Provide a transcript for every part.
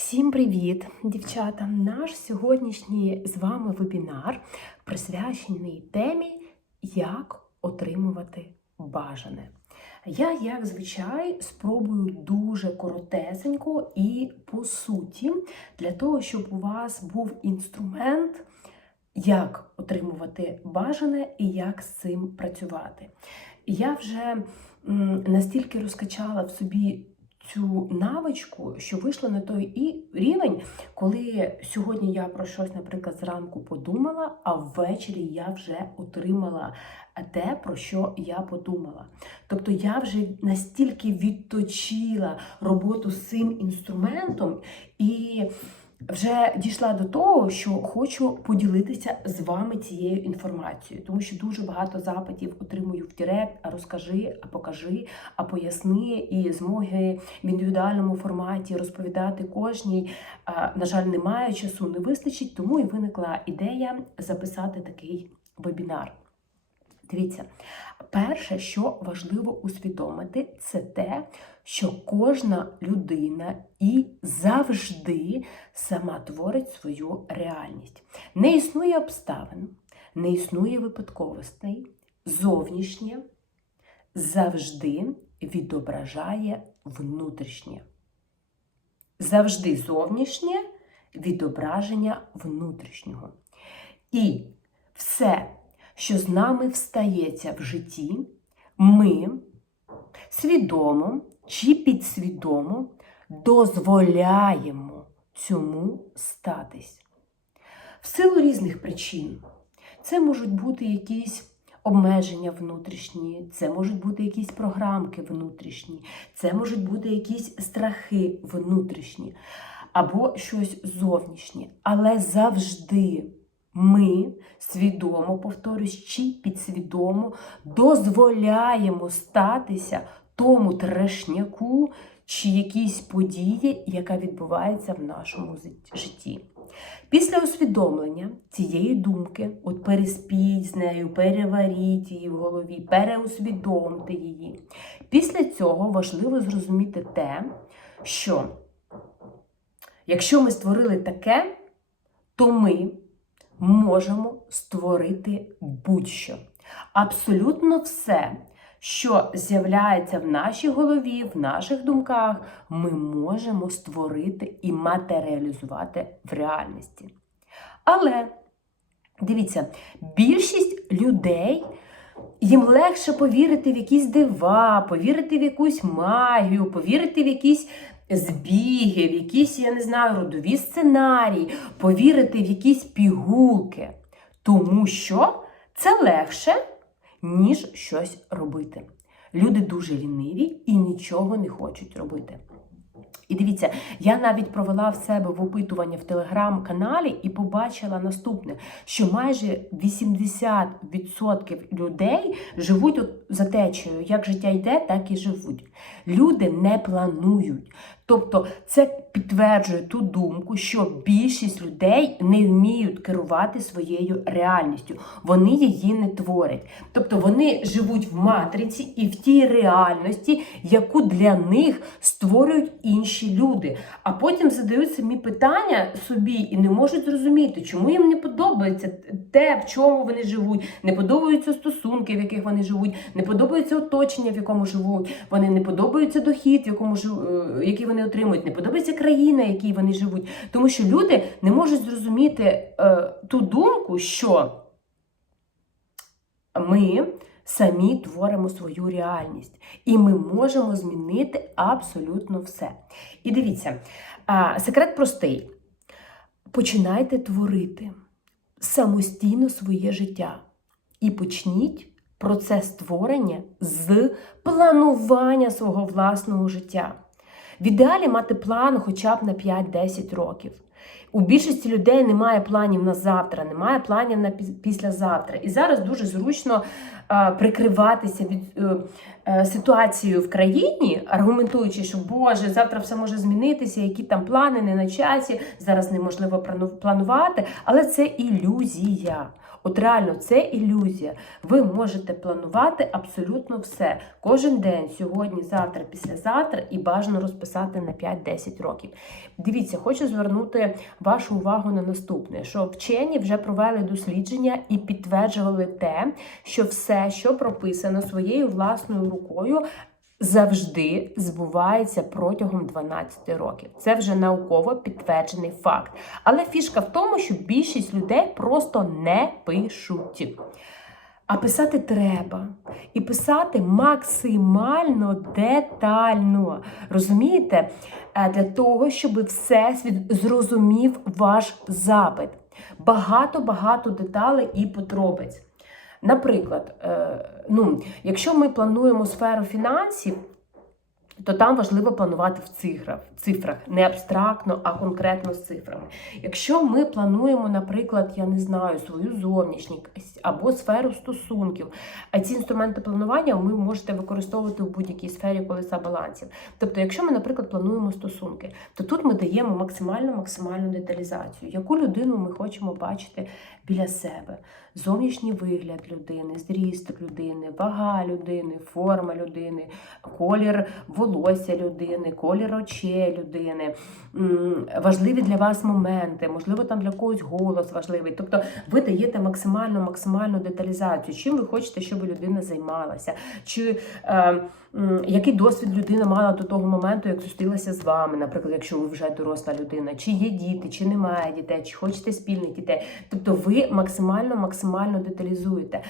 Всім привіт, дівчата! Наш сьогоднішній з вами вебінар присвячений темі, як отримувати бажане. Я, як звичай, спробую дуже коротесенько і по суті, для того, щоб у вас був інструмент, як отримувати бажане і як з цим працювати. Я вже настільки розкачала в собі цю навичку, що вийшла на той і рівень, коли сьогодні я про щось, наприклад, зранку подумала, а ввечері я вже отримала те, про що я подумала. Тобто я вже настільки відточила роботу з цим інструментом і вже дійшла до того, що хочу поділитися з вами цією інформацією, тому що дуже багато запитів отримую в Директ, а розкажи, а покажи, а поясни, і змоги в індивідуальному форматі розповідати кожній. На жаль, немає часу, не вистачить, тому і виникла ідея записати такий вебінар. Дивіться, перше, що важливо усвідомити, це те, що кожна людина і завжди сама творить свою реальність. Не існує обставин, не існує випадковостей, зовнішнє завжди відображає внутрішнє. Завжди зовнішнє відображення внутрішнього. І все, що з нами встається в житті, ми свідомо чи підсвідомо дозволяємо цьому статись. В силу різних причин. Це можуть бути якісь обмеження внутрішні, це можуть бути якісь програмки внутрішні, це можуть бути якісь страхи внутрішні або щось зовнішнє. Але завжди ми свідомо, повторюсь, чи підсвідомо дозволяємо статися тому трешняку чи якійсь події, яка відбувається в нашому житті. Після усвідомлення цієї думки, от переспіть з нею, переваріть її в голові, переусвідомте її. Після цього важливо зрозуміти те, що якщо ми створили таке, то ми можемо створити будь-що. Абсолютно все, що з'являється в нашій голові, в наших думках, ми можемо створити і матеріалізувати в реальності. Але дивіться, більшість людей. Їм легше повірити в якісь дива, повірити в якусь магію, повірити в якісь збіги, в якісь, я не знаю, родові сценарії, повірити в якісь пігулки. Тому що це легше, ніж щось робити. Люди дуже ліниві і нічого не хочуть робити. І дивіться, я навіть провела в себе в опитування в телеграм-каналі і побачила наступне: що майже 80% людей живуть от за течею. Як життя йде, так і живуть. Люди не планують. Тобто це підтверджує ту думку, що більшість людей не вміють керувати своєю реальністю. Вони її не творять. Тобто вони живуть в матриці і в тій реальності, яку для них створюють інші люди. А потім задають самі питання собі і не можуть зрозуміти, чому їм не подобається те, в чому вони живуть, не подобаються стосунки, в яких вони живуть, не подобається оточення, в якому живуть, вони не подобається дохід, в якому е, який вони отримують, не подобається країна, в якій вони живуть. Тому що люди не можуть зрозуміти е, ту думку, що ми самі творимо свою реальність, і ми можемо змінити абсолютно все. І дивіться, а, секрет простий: починайте творити самостійно своє життя і почніть процес створення з планування свого власного життя. В ідеалі мати план хоча б на 5-10 років. У більшості людей немає планів на завтра, немає планів на піс- післязавтра. І зараз дуже зручно прикриватися від е, е, ситуацією в країні, аргументуючи, що Боже, завтра все може змінитися, які там плани не на часі, зараз неможливо планувати. Але це ілюзія. От реально, це ілюзія. Ви можете планувати абсолютно все. Кожен день, сьогодні, завтра, післязавтра, і бажано розписати на 5-10 років. Дивіться, хочу звернути вашу увагу на наступне: що вчені вже провели дослідження і підтверджували те, що все, що прописано своєю власною рукою, завжди збувається протягом 12 років. Це вже науково підтверджений факт. Але фішка в тому, що більшість людей просто не пишуть. А писати треба. І писати максимально детально. Розумієте? Е, Для того, щоб Всесвіт зрозумів ваш запит. Багато-багато деталей і подробиць. Наприклад, е, ну, якщо ми плануємо сферу фінансів, то там важливо планувати в цифрах, цифрах, не абстрактно, а конкретно з цифрами. Якщо ми плануємо, наприклад, я не знаю, свою зовнішність або сферу стосунків, а ці інструменти планування ви можете використовувати в будь-якій сфері колеса балансів. Тобто, якщо ми, наприклад, плануємо стосунки, то тут ми даємо максимальну максимальну деталізацію, яку людину ми хочемо бачити біля себе. Зовнішній вигляд людини, зріст людини, вага людини, форма людини, колір волосся людини, колір очей людини, важливі для вас моменти, можливо, там для когось голос важливий. Тобто ви даєте максимальну максимальну деталізацію, чим ви хочете, щоб людина займалася, чи е, м, який досвід людина мала до того моменту, як зустрілася з вами, наприклад, якщо ви вже доросла людина, чи є діти, чи немає дітей, чи хочете спільних дітей. Тобто ви максимально максимально деталізуєте.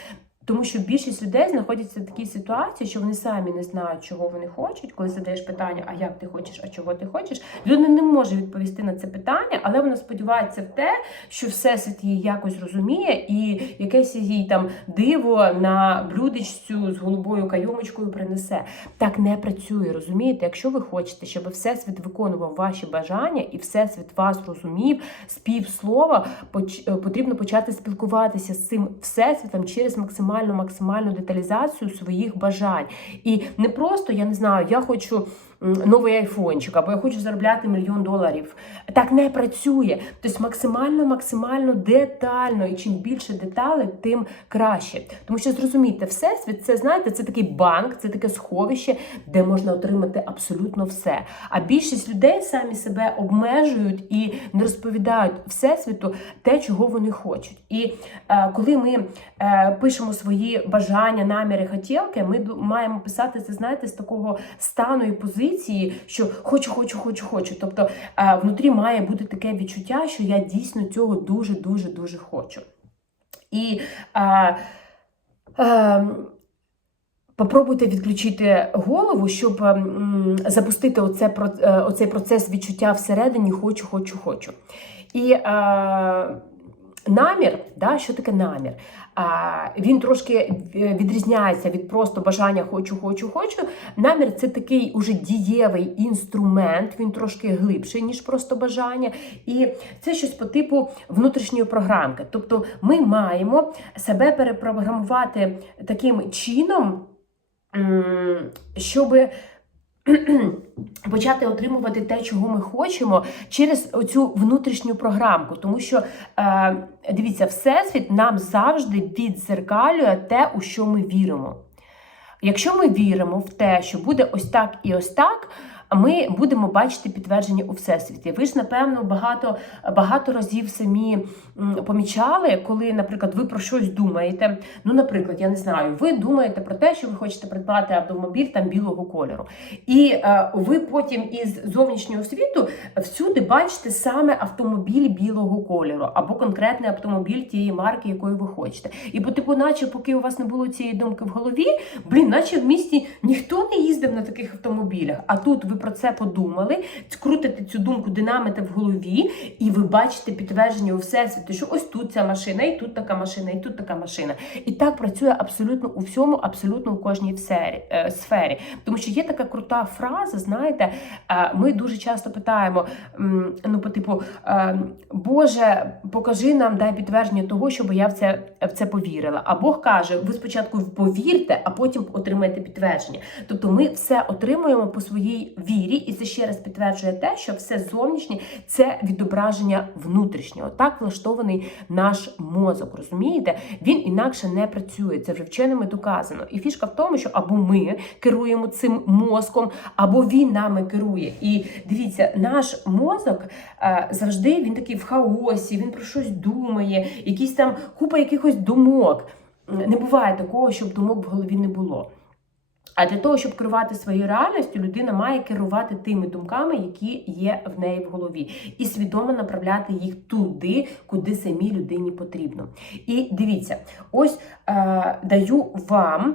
Тому що більшість людей знаходяться в такій ситуації, що вони самі не знають, чого вони хочуть. Коли задаєш питання, а як ти хочеш, а чого ти хочеш, людина не може відповісти на це питання, але вона сподівається в те, що всесвіт її якось розуміє, і якесь їй там диво на блюдечцю з голубою кайомочкою принесе. Так не працює, розумієте? Якщо ви хочете, щоб всесвіт виконував ваші бажання і всесвіт вас розумів, з півслова поч- потрібно почати спілкуватися з цим всесвітом через максимальну максимальну деталізацію своїх бажань. І не просто я не знаю, я хочу. Новий айфончик, або я хочу заробляти мільйон доларів. Так не працює. Тобто максимально, максимально детально. І чим більше деталей, тим краще. Тому що зрозумійте, всесвіт це знаєте, це такий банк, це таке сховище, де можна отримати абсолютно все. А більшість людей самі себе обмежують і не розповідають всесвіту те, чого вони хочуть. І е, коли ми е, пишемо свої бажання, наміри, хотілки, ми маємо писати це, знаєте, з такого стану і позиції, що хочу, хочу, хочу, хочу. Тобто е, внутрі має бути таке відчуття, що я дійсно цього дуже, дуже, хочу. І е, е, Попробуйте відключити голову, щоб м, запустити оце, оцей процес відчуття всередині хочу, хочу, хочу. І е, намір, да, що таке намір? А, він трошки е, відрізняється від просто бажання хочу, хочу, хочу. Намір це такий уже дієвий інструмент, він трошки глибший, ніж просто бажання. І це щось по типу внутрішньої програмки. Тобто ми маємо себе перепрограмувати таким чином, щоб почати отримувати те, чого ми хочемо, через оцю внутрішню програмку. Тому що е, дивіться, всесвіт нам завжди відзеркалює те, у що ми віримо. Якщо ми віримо в те, що буде ось так і ось так. Ми будемо бачити підтвердження у всесвіті. Ви ж, напевно, багато багато разів самі помічали, коли, наприклад, ви про щось думаєте. Ну, наприклад, я не знаю, ви думаєте про те, що ви хочете придбати автомобіль там білого кольору. І е, ви потім із зовнішнього світу всюди бачите саме автомобіль білого кольору або конкретний автомобіль тієї марки, якої ви хочете. І по типу, наче, поки у вас не було цієї думки в голові, блін, наче в місті ніхто не їздив на таких автомобілях. А тут ви про це подумали, крутите цю думку, динамите в голові, і ви бачите підтвердження у всесвіті, що ось тут ця машина, і тут така машина, і тут така машина. І так працює абсолютно у всьому, абсолютно у кожній сфері, е. Тому що є така крута фраза, знаєте, е, ми дуже часто питаємо: ну, по типу, е, Боже, покажи нам, дай підтвердження того, щоб я в це, в це повірила. А Бог каже: ви спочатку повірте, а потім отримаєте підтвердження. Тобто ми все отримуємо по своїй вірі, і це ще раз підтверджує те, що все зовнішнє це відображення внутрішнього. Так влаштований наш мозок. Розумієте? Він інакше не працює. Це вже вченими доказано. І фішка в тому, що або ми керуємо цим мозком, або він нами керує. І дивіться, наш мозок е, завжди він такий в хаосі, він про щось думає, якісь там купа якихось думок. Не буває такого, щоб думок в голові не було. А для того, щоб керувати своєю реальністю, людина має керувати тими думками, які є в неї в голові, і свідомо направляти їх туди, куди самій людині потрібно. І дивіться, ось е, даю вам.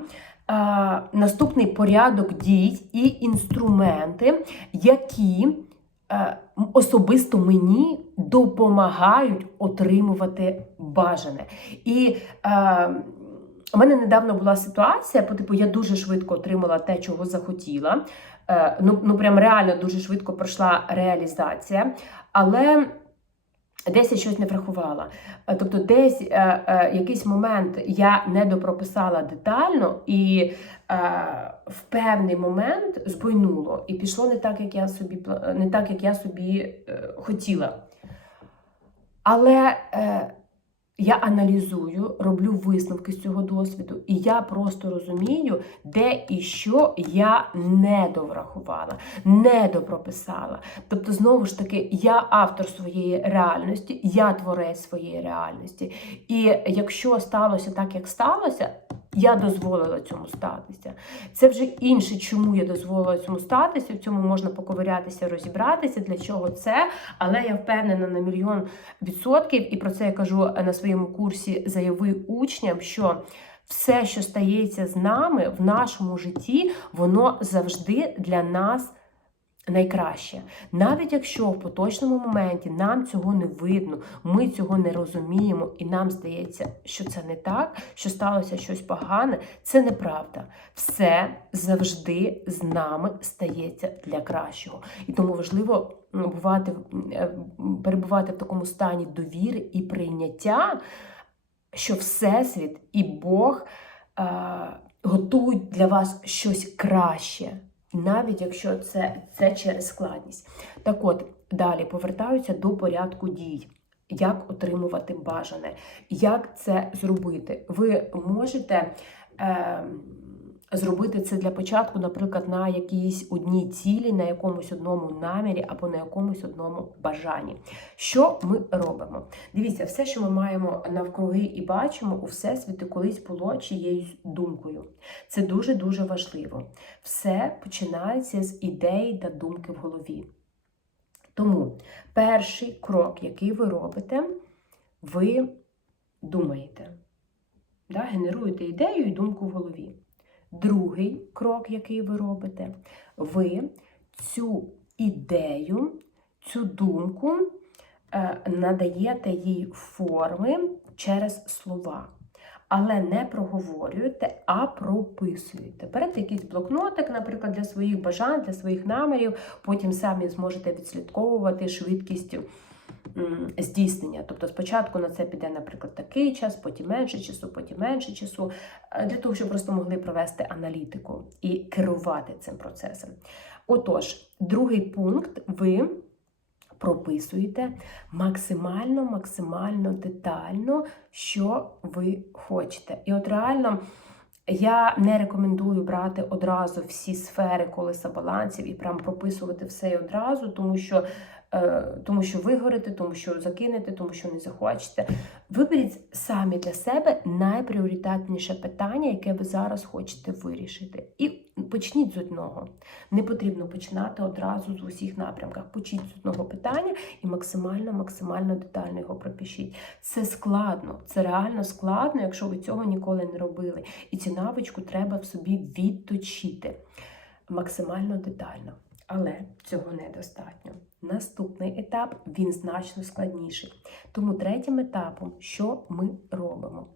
е, Наступний порядок дій і інструменти, які е, особисто мені допомагають отримувати бажане. І е, у мене недавно була ситуація, по типу я дуже швидко отримала те, чого захотіла. Е, ну, ну прям реально дуже швидко пройшла реалізація, але десь я щось не врахувала. Е, Тобто, десь е, е, якийсь момент я не допрописала детально, і е, в певний момент збойнуло, і пішло не так, як я собі не так, як я собі е, хотіла. Але е, я аналізую, роблю висновки з цього досвіду, і я просто розумію, де і що я не доврахувала, не допрописала. Тобто, знову ж таки, я автор своєї реальності, я творець своєї реальності. І якщо сталося так, як сталося, я дозволила цьому статися. Це вже інше, чому я дозволила цьому статися. В цьому можна поковирятися, розібратися, для чого це. Але я впевнена на мільйон відсотків, і про це я кажу на своєму курсі Заяви учням, що все, що стається з нами в нашому житті, воно завжди для нас. Найкраще, навіть якщо в поточному моменті нам цього не видно, ми цього не розуміємо, і нам здається, що це не так, що сталося щось погане, це неправда. Все завжди з нами стається для кращого. І тому важливо бувати, е, перебувати в такому стані довіри і прийняття, що Всесвіт і Бог е, готують для вас щось краще навіть якщо це, це через складність. Так от, далі повертаюся до порядку дій. Як отримувати бажане, як це зробити? Ви можете е, зробити це для початку, наприклад, на якійсь одній цілі, на якомусь одному намірі або на якомусь одному бажанні. Що ми робимо? Дивіться, все, що ми маємо навкруги і бачимо, у всесвіті колись було чиєюсь думкою. Це дуже-дуже важливо. Все починається з ідеї та думки в голові. Тому перший крок, який ви робите, ви думаєте, да? генеруєте ідею і думку в голові. Другий крок, який ви робите, ви цю ідею, цю думку е, надаєте їй форми через слова. Але не проговорюєте, а прописуєте. Берете якийсь блокнотик, наприклад, для своїх бажань, для своїх намірів, потім самі зможете відслідковувати швидкість м, здійснення. Тобто спочатку на це піде, наприклад, такий час, потім менше часу, потім менше часу, е, для того, щоб просто могли провести аналітику і керувати цим процесом. Отож, другий пункт ви прописуєте максимально, максимально детально, що ви хочете. І от реально. Я не рекомендую брати одразу всі сфери колеса балансів і прям прописувати все одразу, тому що тому що вигорите, тому що закинете, тому що не захочете. Виберіть самі для себе найпріоритетніше питання, яке ви зараз хочете вирішити. І почніть з одного. Не потрібно починати одразу з усіх напрямках. Почніть з одного питання і максимально, максимально детально його пропишіть. Це складно, це реально складно, якщо ви цього ніколи не робили. І цю навичку треба в собі відточити максимально детально. Але цього недостатньо. Наступний етап він значно складніший. Тому третім етапом, що ми робимо?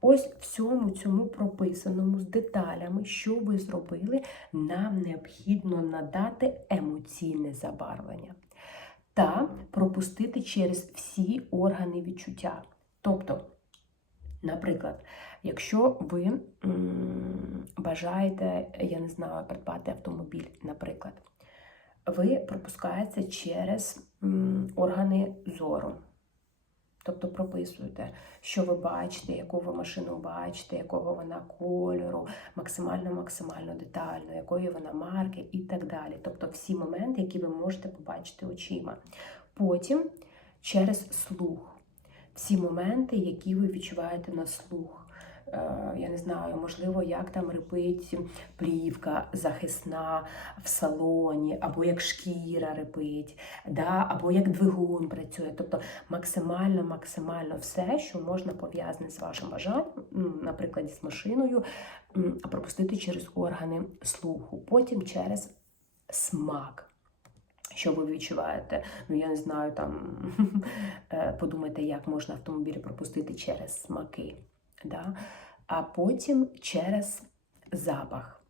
Ось всьому цьому прописаному з деталями, що ви зробили, нам необхідно надати емоційне забарвлення та пропустити через всі органи відчуття. Тобто, наприклад, якщо ви бажаєте, я не знаю, придбати автомобіль, наприклад, ви пропускаєте через органи зору. Тобто прописуєте, що ви бачите, яку ви машину бачите, якого вона кольору, максимально максимально детально, якої вона марки і так далі. Тобто всі моменти, які ви можете побачити очима. Потім через слух. Всі моменти, які ви відчуваєте на слух. Е, Я не знаю, можливо, як там рипить плівка захисна в салоні, або як шкіра рипить, да? або як двигун працює. Тобто максимально, максимально все, що можна пов'язане з вашим бажанням, наприклад, з машиною, пропустити через органи слуху, потім через смак. Що ви відчуваєте? Ну, я не знаю, там е, подумайте, як можна автомобіль пропустити через смаки. Да? А потім через запах,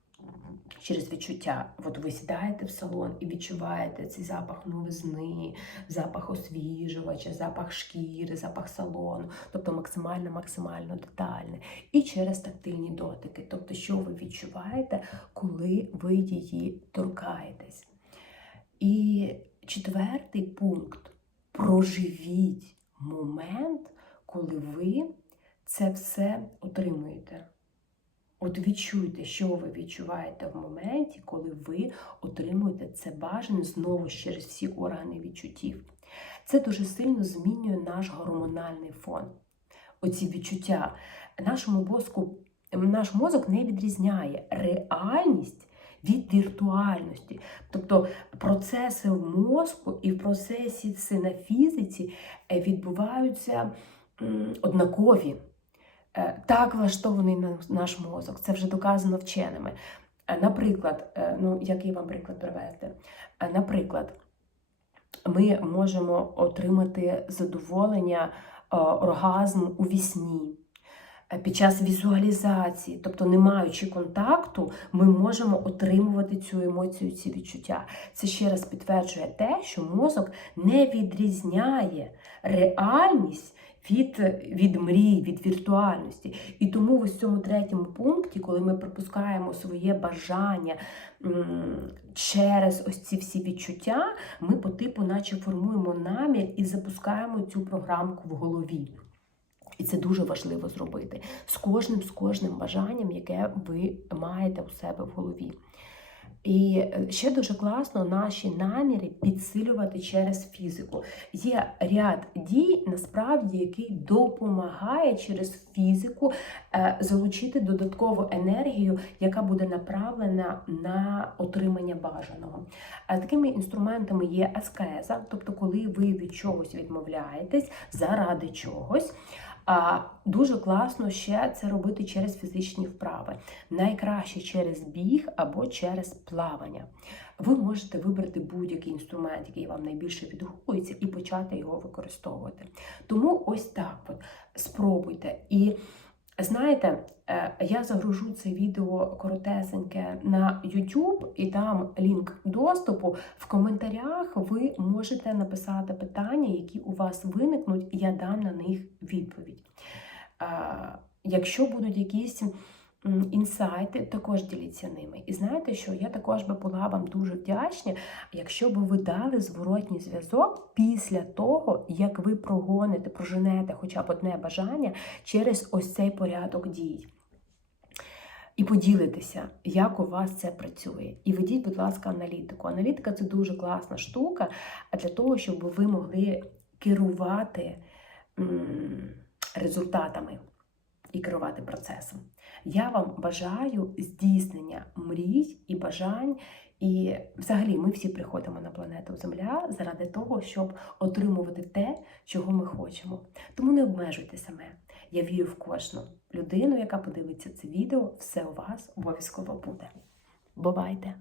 через відчуття. От ви сідаєте в салон і відчуваєте цей запах новизни, запах освіжувача, запах шкіри, запах салону, тобто максимально, максимально детальне. І через тактильні дотики, тобто, що ви відчуваєте, коли ви її торкаєтесь. І четвертий пункт проживіть момент, коли ви це все отримуєте. От відчуйте, що ви відчуваєте в моменті, коли ви отримуєте це бажане знову ж через всі органи відчуттів. Це дуже сильно змінює наш гормональний фон. Оці відчуття. Нашому мозку, наш мозок не відрізняє реальність від віртуальності. Тобто процеси в мозку і в процесі на фізиці е, відбуваються однакові. Е, Так влаштований на- наш мозок, це вже доказано вченими. Е, Наприклад, е, ну який вам приклад привести? Наприклад, ми можемо отримати задоволення, оргазм у вісні. Під час візуалізації, тобто не маючи контакту, ми можемо отримувати цю емоцію, ці відчуття. Це ще раз підтверджує те, що мозок не відрізняє реальність від, від мрій, від віртуальності. І тому в цьому третьому пункті, коли ми пропускаємо своє бажання через ось ці всі відчуття, ми по типу, наче формуємо намір і запускаємо цю програмку в голові. І це дуже важливо зробити з кожним, з кожним бажанням, яке ви маєте у себе в голові. І е, ще дуже класно наші наміри підсилювати через фізику. Є ряд дій, насправді, який допомагає через фізику е, залучити додаткову енергію, яка буде направлена на отримання бажаного. А такими інструментами є аскеза, тобто, коли ви від чогось відмовляєтесь заради чогось. А дуже класно ще це робити через фізичні вправи. Найкраще через біг або через плавання. Ви можете вибрати будь-який інструмент, який вам найбільше відгукується, і почати його використовувати. Тому ось так от спробуйте. І знаєте, е, я загружу це відео коротесеньке на YouTube, і там лінк доступу. В коментарях ви можете написати питання, які у вас виникнуть, і я дам на них відповідь. Е, Якщо будуть якісь інсайти, також діліться ними. І знаєте, що я також би була вам дуже вдячна, якщо б ви дали зворотній зв'язок після того, як ви прогоните, проженете хоча б одне бажання через ось цей порядок дій. І поділитися, як у вас це працює. І ведіть, будь ласка, аналітику. Аналітика це дуже класна штука для того, щоб ви могли керувати результатами і керувати процесом. Я вам бажаю здійснення мрій і бажань. І взагалі ми всі приходимо на планету Земля заради того, щоб отримувати те, чого ми хочемо. Тому не обмежуйте саме. Я вірю в кожну людину, яка подивиться це відео, все у вас обов'язково буде. Бувайте!